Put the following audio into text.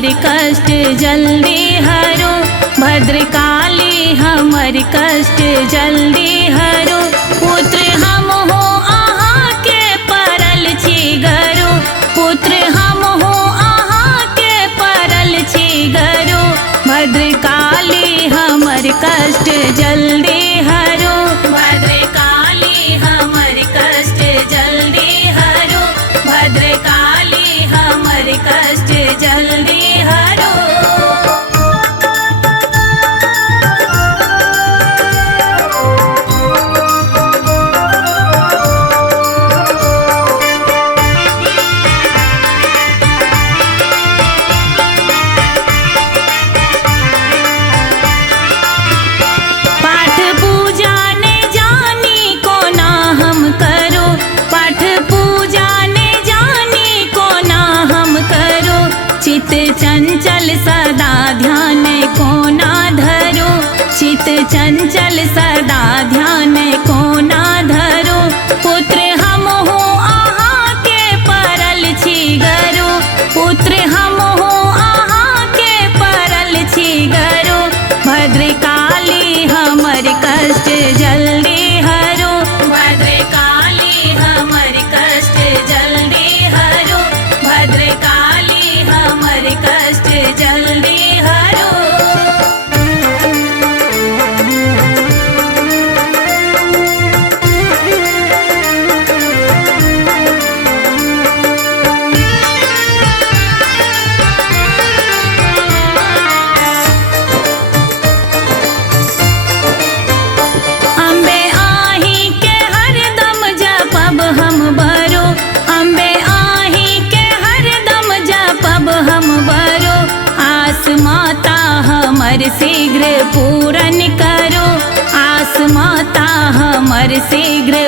हमर कष्ट जल्दी हरो, भद्रकाली हमर कष्ट जल्दी हरो। पुत्र हम हो अहाँ के परल छी गरो, पुत्र हम हो अहाँ के परल छी गरो। भद्रकाली हमर कष्ट जल्दी हरो, भद्रकाली हमर कष्ट जल्दी हरो, भद्रकाली हमर कष्ट जल्दी हरो। चित चंचल सदा ध्यान को ना धरो, चित चंचल सदा ध्यान को ना धरो। पुत्र हम हो अहाँ के परल छी गरो, पुत्र हम हो अहाँ के परल छी गरो। भद्रकाली हमर कष्ट जल्दी हरो, भद्रकाली हमर कष्ट जल्दी हरो, भद्रकाली हमर कष्ट जल्दी हरो। अम्बे आही के हरदम जपब हम बरो, अम्बे आही के हरदम जपब हम बरो। आस माता हमर शीघ्र पूरन करो, आस माता हमर शीघ्र